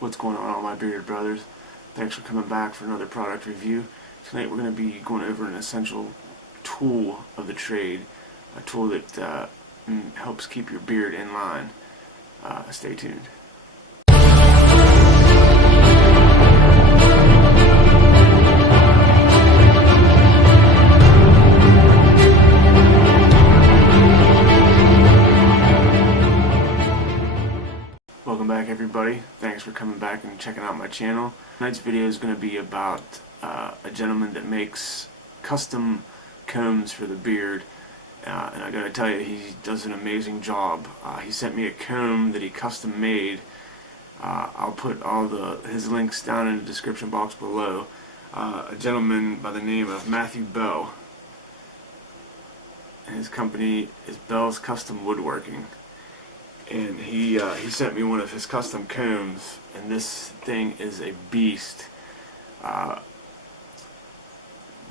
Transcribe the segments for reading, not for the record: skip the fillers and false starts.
What's going on, all my bearded brothers? Thanks for coming back for another product review. Tonight we're going to be going over an essential tool of the trade, a tool that helps keep your beard in line. Stay tuned. Welcome back, everybody. Thanks for coming back and checking out my channel. Tonight's video is going to be about a gentleman that makes custom combs for the beard, and I gotta tell you, he does an amazing job. He sent me a comb that he custom made. I'll put all his links down in the description box below. A gentleman by the name of Matthew Bell, and his company is Bell's Custom Woodworking. And he sent me one of his custom combs, and this thing is a beast. The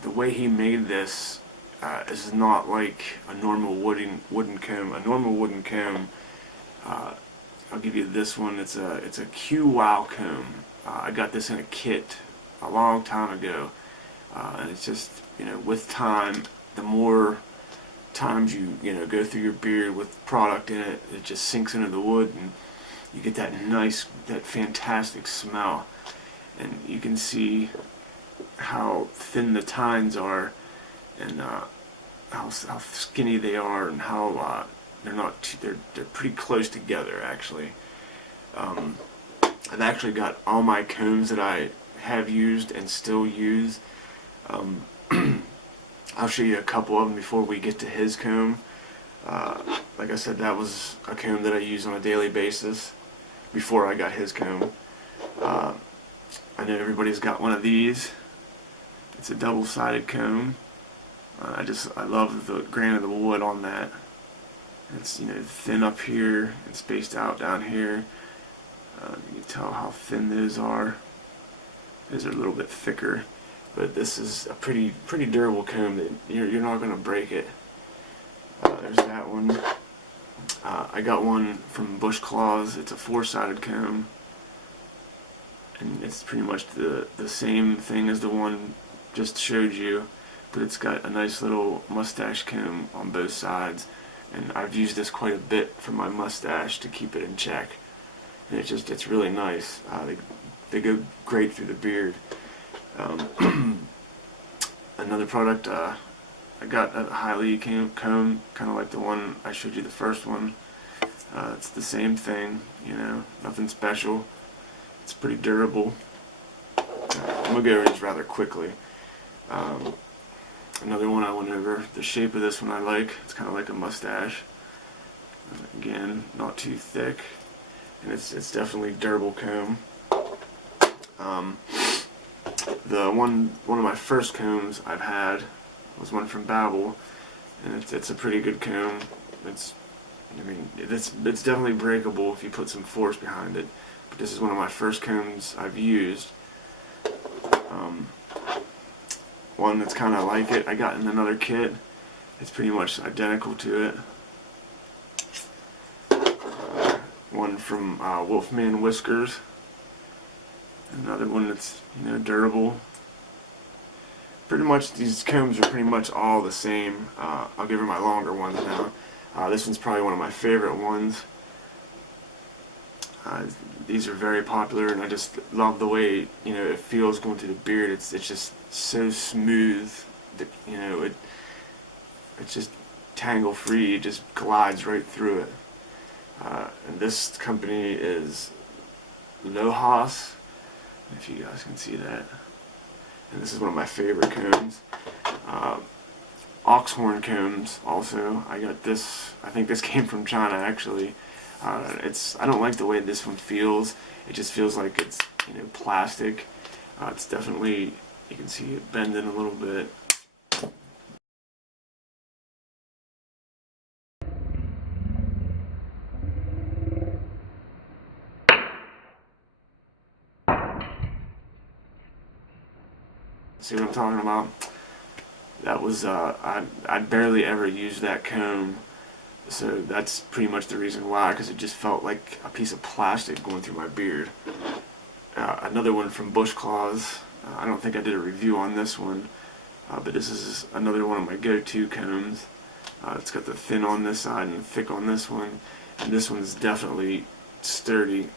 way he made this is not like a normal wooden comb. A normal wooden comb, I'll give you this one. It's a Q-Wow comb. I got this in a kit a long time ago, and it's just, with time, the more times you go through your beard with product in it, it just sinks into the wood, and you get that fantastic smell. And you can see how thin the tines are, and how skinny they are, and how they're pretty close together, actually. I've actually got all my combs that I have used and still use. I'll show you a couple of them before we get to his comb. Like I said, that was a comb that I use on a daily basis before I got his comb. I know everybody's got one of these. It's a double-sided comb. I love the grain of the wood on that. It's thin up here and spaced out down here. You can tell how thin those are. Those are a little bit thicker. But this is a pretty durable comb that you're not going to break it. There's that one. I got one from Bush Claws. It's a 4-sided comb, and it's pretty much the same thing as the one just showed you, but it's got a nice little mustache comb on both sides, and I've used this quite a bit for my mustache to keep it in check, and it's really nice. They go great through the beard. Another product, I got a Highly comb, kind of like the one I showed you the first one. It's the same thing, nothing special. It's pretty durable. I'm going to go over these rather quickly. Another one I went over, the shape of this one I like. It's kind of like a mustache. Again, not too thick, and it's definitely durable comb. One of my first combs I've had was one from Babel, and it's a pretty good comb. It's definitely breakable if you put some force behind it, but this is one of my first combs I've used. One that's kind of like it I got in another kit. It's pretty much identical to it. One from Wolfman Whiskers. Another one that's durable. Pretty much these combs are pretty much all the same. I'll give her my longer ones now. This one's probably one of my favorite ones. These are very popular, and I just love the way it feels going through the beard. It's just so smooth that it's just tangle free. It just glides right through it. And this company is Lohas, if you guys can see that. And this is one of my favorite combs. Oxhorn combs also. I got this, I think this came from China, actually. I don't like the way this one feels. It just feels like it's plastic. It's definitely, you can see it bending a little bit. See what I'm talking about? That was, I barely ever used that comb, so that's pretty much the reason why, because it just felt like a piece of plastic going through my beard. another one from Bush Claws. I don't think I did a review on this one, but this is another one of my go-to combs. It's got the thin on this side and thick on this one, and this one's definitely sturdy.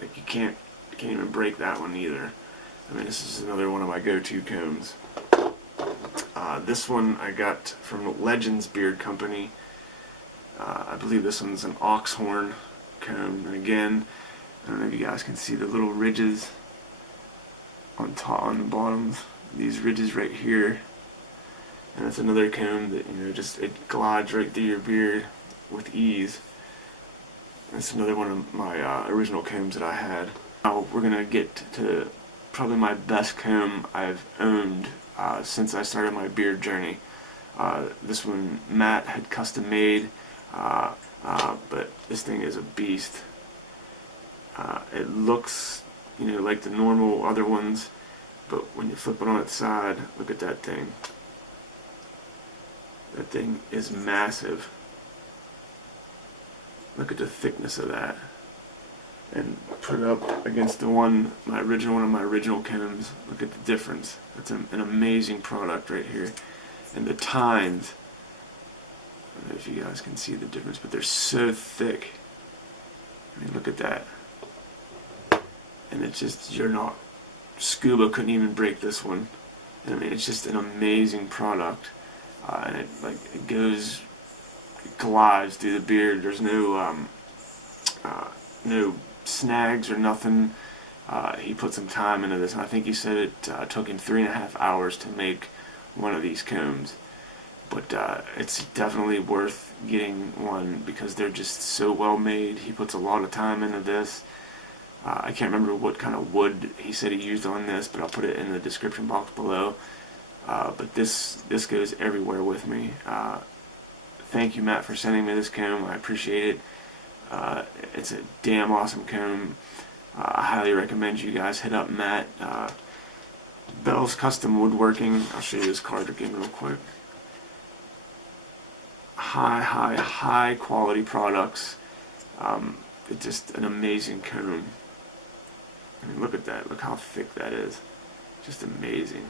Like you can't even break that one either. I mean, this is another one of my go-to combs. This one I got from Legends Beard Company. I believe this one's an ox horn comb, and again, I don't know if you guys can see the little ridges on top, on the bottoms. These ridges right here, and it's another comb that, you know, just it glides right through your beard with ease. That's another one of my original combs that I had. Now we're gonna get to probably my best comb I've owned since I started my beard journey. This one Matt had custom made, but this thing is a beast. It looks, you know, like the normal other ones, but when you flip it on its side, look at that thing. That thing is massive. Look at the thickness of that. And put it up against the one of my original combs. Look at the difference. It's an amazing product right here. And the tines, I don't know if you guys can see the difference, but they're so thick. I mean, look at that. And it's just, you're not, Scuba couldn't even break this one. And I mean, it's just an amazing product. And it goes, it glides through the beard. There's no no snags or nothing. He put some time into this, and I think he said it took him 3.5 hours to make one of these combs. But it's definitely worth getting one because they're just so well made. He puts a lot of time into this. I can't remember what kind of wood he said he used on this, but I'll put it in the description box below. But this goes everywhere with me. Thank you, Matt, for sending me this comb. I appreciate it. It's a damn awesome comb. I highly recommend you guys hit up Matt. Bell's Custom Woodworking. I'll show you this card again real quick. High quality products. It's just an amazing comb. I mean, look at that. Look how thick that is. Just amazing.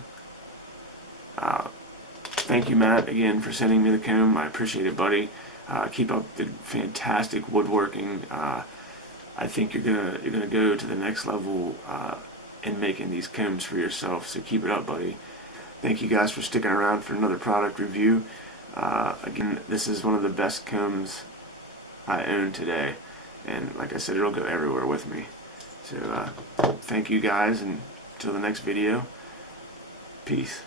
Thank you, Matt, again for sending me the comb. I appreciate it, buddy. Keep up the fantastic woodworking. I think you're gonna go to the next level in making these combs for yourself. So keep it up, buddy. Thank you guys for sticking around for another product review. Again, this is one of the best combs I own today, and like I said, it'll go everywhere with me. So thank you guys, and until the next video, peace.